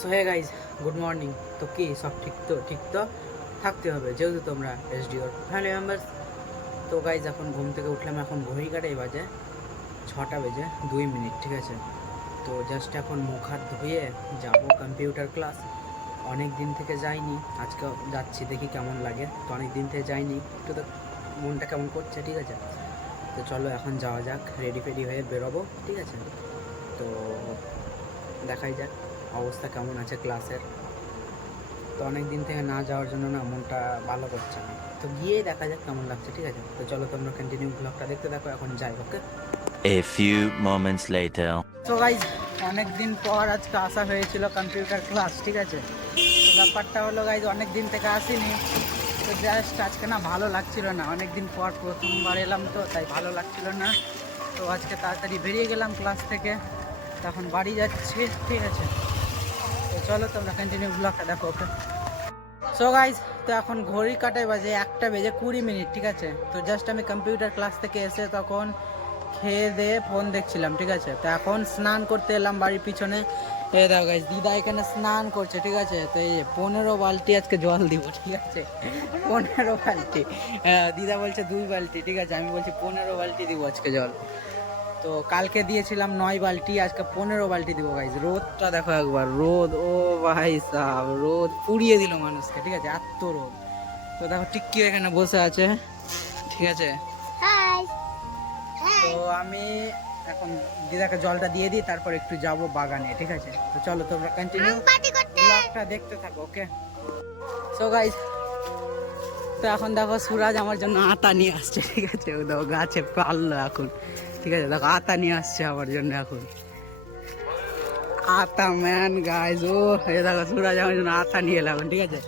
So hey guys good morning তো কি, সব ঠিক তো ঠিক তো? থাকতে হবে, যেহেতু তোমরা এসডিওর ফ্যামিলি মেম্বার্স তো গাইজ এখন ঘুম থেকে উঠলাম, এখন ঘড়ি কাটাই বাজে ছটা বেজে দুই মিনিট, ঠিক আছে? তো জাস্ট এখন মুখ হাত ধুয়ে যাব কম্পিউটার ক্লাস অনেক দিন থেকে যাইনি আজকে যাচ্ছি, দেখি কেমন লাগে। তো অনেক দিন থেকে যাইনি, একটু তো মনটা কেমন করছে, ঠিক আছে? তো চলো এখন যাওয়া যাক রেডি ফেডি হয়ে বেরোবো, ঠিক আছে? তো দেখাই যাক। অবস্থা কেমন আছে ক্লাসের? তো অনেক দিন থেকে না যাওয়ার জন্য না মনটা ভালো করছে না। তো গিয়েই দেখা যাক কেমন লাগছে ঠিক আছে? তো চলো তোমরা কন্টিনিউ ব্লগটা দেখতে দেখো এখন যাই okay A few moments later. তো গাইজ অনেক দিন পর আজকে আসা হয়েছিল কম্পিউটার ক্লাস ঠিক আছে? তো ব্যাপারটা হলো গাইজ অনেক দিন থেকে আসিনি। তো জাস্ট আজকে না ভালো লাগছিল না। অনেক দিন পর প্রথমবার এলাম তো তাই ভালো লাগছিল না। তো আজকে তাড়াতাড়ি বেরিয়ে গেলাম ক্লাস থেকে। তখন বাড়ি যাচ্ছি ঠিক আছে? চলো তোমরা কন্টিনিউ ব্লগটা দেখো ওকে সো গাইজ তো এখন ঘড়ি কাটাই বাজে একটা বেজে কুড়ি মিনিট, ঠিক আছে? তো জাস্ট আমি কম্পিউটার ক্লাস থেকে এসে তখন খেয়ে দিয়ে ফোন দেখছিলাম, ঠিক আছে? তো এখন স্নান করতে এলাম বাড়ির পিছনে। এই দেখো গাইজ দিদা এখানে স্নান করছে, ঠিক আছে? তো এই পনেরো বালতি আজকে জল দিব, ঠিক আছে? পনেরো বালতি। দিদা বলছে দুই বালতি, ঠিক আছে? আমি বলছি পনেরো বালতি দিব আজকে জল। তো কালকে দিয়েছিলাম নয় বালতি আজকে পনেরো বালতি দিব গাইজ রোদটা দেখো একবার রোদ ও ভাই সাহ রোদ পুড়িয়ে দিল মানুষকে ঠিক আছে? এত রোদ। তো দেখো টিক্কি এখানে বসে আছে ঠিক আছে? তো আমি এখন দিদাকে জলটা দিয়ে দিই তারপর একটু যাব বাগানে ঠিক আছে? তো চলো তোমরা কন্টিনিউ ব্লগটা দেখতে থাকো ওকে সো গাইস তো এখন দেখো সুরাজ আমার জন্য আতা নিয়ে আসছে ঠিক আছে? ও দেখো গাছে পারল এখন ঠিক আছে? দেখো আতা নিয়ে আসছে আমার জন্য এখন। আতা ম্যান গাইজ ও এই দেখো সুরাজ আমার জন্য আতা নিয়ে এলাম ঠিক আছে?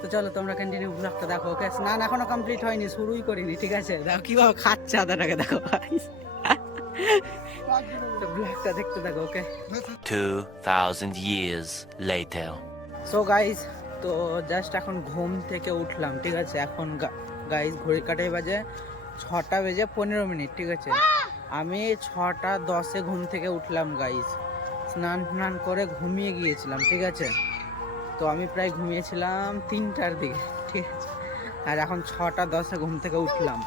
তো চলো তোমরা কন্টিনিউ ব্লগটা দেখো ওকে? স্নান এখনও কমপ্লিট হয়নি শুরুই করিনি ঠিক আছে? দেখো কীভাবে খাচ্ছে আদাটাকে দেখো guys। তো ব্লগটা দেখতে থাকো okay? 2,000 years later. So guys তো জাস্ট এখন ঘুম থেকে উঠলাম, ঠিক আছে? এখন গাইজ ঘড়ি কাটাই বাজে ছটা বেজে পনেরো মিনিট, ঠিক আছে? আমি ছটা দশে ঘুম থেকে উঠলাম গাইজ স্নান টান করে ঘুমিয়ে গিয়েছিলাম, ঠিক আছে? তো আমি প্রায় ঘুমিয়েছিলাম তিনটার দিকে, ঠিক আছে? আর এখন ছটা দশে ঘুম থেকে উঠলাম।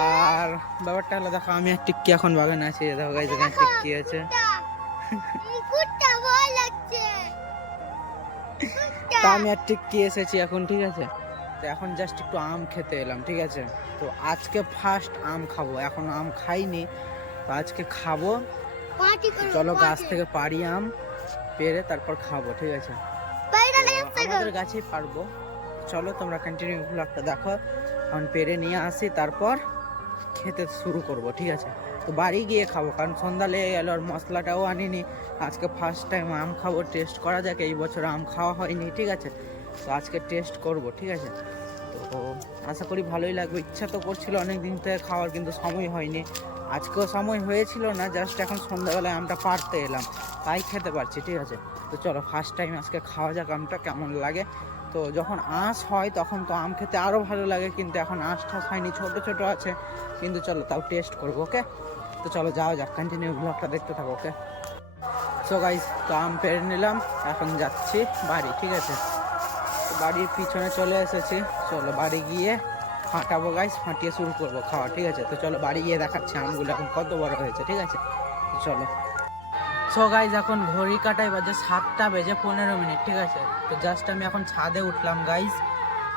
আর ব্যাপারটা হলো দেখো, আমি আর টিক্কি এখন বাগানে আছি। দেখো গাইজ এখানে টিক্কি আছে। তা আমি আর টিক্কি এসেছি এখন ঠিক আছে? তো এখন জাস্ট একটু আম খেতে এলাম ঠিক আছে? তো আজকে ফার্স্ট আম খাব এখন আম খাইনি তো আজকে খাব। চলো গাছ থেকে পারি আম পেরে তারপর খাব ঠিক আছে? আমাদের গাছেই পারব। চলো তোমরা কন্টিনিউ ব্লগটা দেখো। এখন পেরে নিয়ে আসি তারপর খেতে শুরু করব ঠিক আছে? তো বাড়ি গিয়ে খাব, কারণ সন্ধ্যা লেগে গেল আর মশলাটাও আনিনি। আজকে ফার্স্ট টাইম আম খাব টেস্ট করা যাক, এই বছর আম খাওয়া হয়নি, ঠিক আছে? তো আজকে টেস্ট করব, ঠিক আছে? তো আশা করি ভালোই লাগবে, ইচ্ছা তো করছিল অনেক দিন থেকে খাওয়ার, কিন্তু সময় হয়নি। আজকেও সময় হয়েছিল না জাস্ট এখন সন্ধ্যাবেলায় আমটা পারতে এলাম, তাই খেতে পারছি, ঠিক আছে? তো চলো ফার্স্ট টাইম আজকে খাওয়া যাক আমটা, কেমন লাগে? তো যখন আঁশ হয়, তখন তো আম খেতে আরও ভালো লাগে, কিন্তু এখন আঁশ ঠাস হয়নি, ছোটো ছোটো আছে, কিন্তু চলো তাও টেস্ট করব ওকে তো চলো যাওয়া যাক কন্টিনিউ ব্লগটা দেখতে থাকো ওকে সো গাইজ তো আম পেরে নিলাম, এখন যাচ্ছি বাড়ি, ঠিক আছে? বাড়ির পিছনে চলে এসেছি, চলো বাড়ি গিয়ে ফাঁটাবো গাইজ ফাটিয়ে শুরু করব খাওয়া, ঠিক আছে? তো চলো বাড়ি গিয়ে দেখাচ্ছি আমগুলো এখন কত বড় হয়েছে, ঠিক আছে? তো চলো। সো গাইজ এখন ঘড়ি কাটাই বাজে সাতটা বেজে পনেরো মিনিট, ঠিক আছে? তো জাস্ট আমি এখন ছাদে উঠলাম গাইজ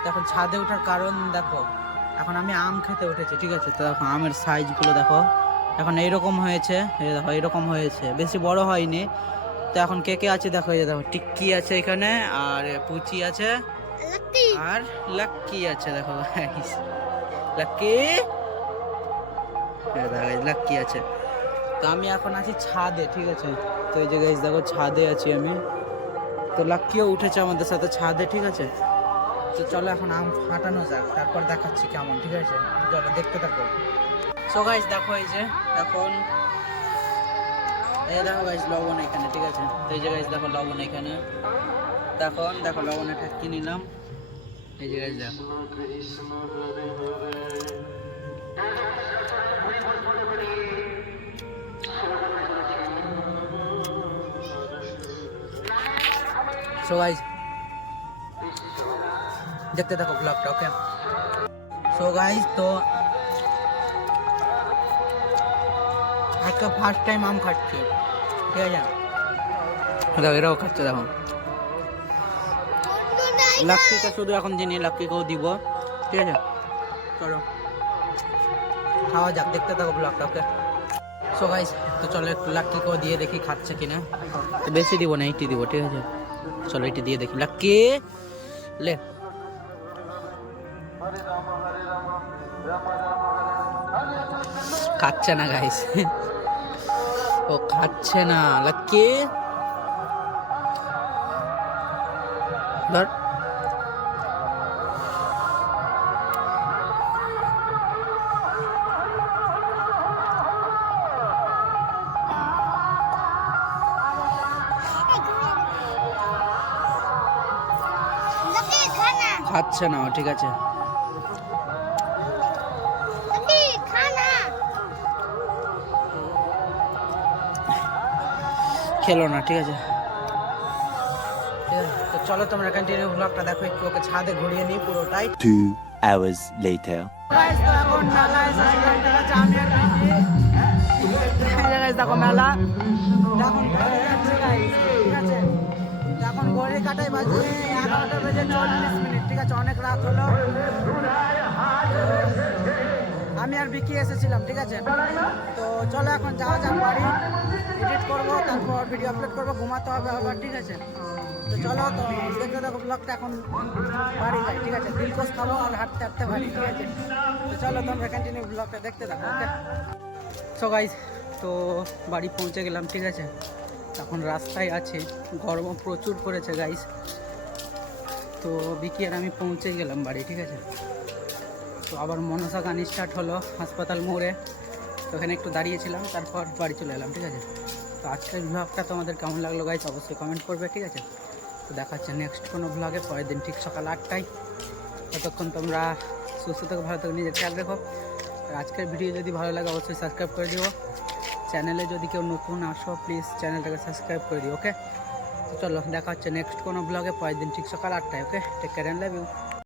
এখন ছাদে ওঠার কারণ দেখো, এখন আমি আম খেতে উঠেছি, ঠিক আছে? তো দেখো, আমের সাইজগুলো দেখো। এখন এইরকম হয়েছে এই দেখো এইরকম হয়েছে। বেশি বড় হয়নি। তো এখন কে কে আছে দেখো এই দেখো টিক্কি আছে এখানে আর পুচি আছে আর লাক্কি আছে দেখো। লাক্কি লাক্কি আছে। তো আমি এখন আছি ছাদে ঠিক আছে? তো এই যে গাইজ দেখো ছাদে আছি আমি। তো লাক্কিও উঠেছে আমাদের সাথে ছাদে ঠিক আছে? তো চলো এখন আম ফাটানো যাক তারপর দেখাচ্ছি কেমন ঠিক আছে? চলো দেখতে থাকো। সো গাইজ দেখো এই যে, এখন এই দেখো গাইজ লবণ এখানে, ঠিক আছে? তো এই যে গাইজ দেখো লবণ এখানে। তখন দেখো লবণে ঠাক্কি নিলাম? এই যে গাইজ দেখো। সো গাইজ দেখতে থাকো ব্লগটা ওকে সো গাইজ তো আজকে ফার্স্ট টাইম আম খাচ্ছি। ঠিক আছে? দেখো এরাও খাচ্ছে, দেখো। লাক্কিকে শুধু এখন দিনই লাক্কিকেও দিব। ঠিক আছে? চলো। খাওয়া যাক, দেখতে থাকো ব্লগটা ওকে সো গাইস তো চলো একটু লাক্কিকেও দিয়ে দেখি খাচ্ছে কিনা। তো বেশি দিব না এইটি দিব, ঠিক আছে? চলো এইটি দিয়ে দেখি। লাক্কি লে। খাচ্ছে না গাইস ও খাচ্ছে না। লাক্কি ধর। লাকি খাচ্ছে না ও, ঠিক আছে। খেলো না ঠিক আছে ঠিক তো চলো তোমরা কন্টিনিউ ব্লগটা দেখো একটু ওকে ছাদে ঘুরিয়ে নিই পুরোটাই Two hours later. Guys, তো এখন মেলা এসেছিলাম, ঠিক আছে, আমি আর পিঙ্কি। এই যে guys, দেখো মেলা এখন ঘরে ঠিক আছে? এখন ঘড়ি কাটাই বাজে এগারোটা বেজে চল্লিশ মিনিট ঠিক আছে অনেক রাত হলো আমি আর বিকি এসেছিলাম, ঠিক আছে? তো চলো এখন যাওয়া যাক বাড়ি এডিট করব, তারপর ভিডিও আপলোড করব, ঘুমাতে হবে আবার, ঠিক আছে? তো চলো, তো দেখতে দেখো ব্লগটা এখন বাড়ি যাই ঠিক আছে? দিলকোষ খাব আর হাঁটতে হাঁটতে বাড়ি, ঠিক আছে? তো চলো, তোমরা কন্টিনিউ ব্লগটা দেখতে থাকো ওকে সো গাইজ তো বাড়ি পৌঁছে গেলাম, ঠিক আছে? এখন রাস্তায় আছে গরমও প্রচুর পড়েছে গাইজ তো বিকি আর আমি পৌঁছে গেলাম বাড়ি, ঠিক আছে? তো আবার মনসা গান স্টার্ট হলো হাসপাতাল মোড়ে। তো ওখানে একটু দাঁড়িয়েছিলাম, তারপর বাড়ি চলে এলাম, ঠিক আছে? তো আজকের ব্লগটা তোমাদের কেমন লাগল গাইজ অবশ্যই কমেন্ট করবে, ঠিক আছে? তো দেখা হচ্ছে নেক্সট কোনো ব্লগে পরের দিন ঠিক সকাল আটটায়। ততক্ষণ তোমরা সুস্থ থেকে, ভালো থেকে, নিজের খেয়াল রেখো। আর আজকের ভিডিও যদি ভালো লাগে, অবশ্যই সাবস্ক্রাইব করে দিও। চ্যানেলে যদি কেউ নতুন আসো প্লিজ চ্যানেলটাকে সাবস্ক্রাইব করে দিও ওকে চলো, দেখা হচ্ছে নেক্সট কোনো ব্লগে পরের দিন ঠিক সকাল আটটায় okay take care and love you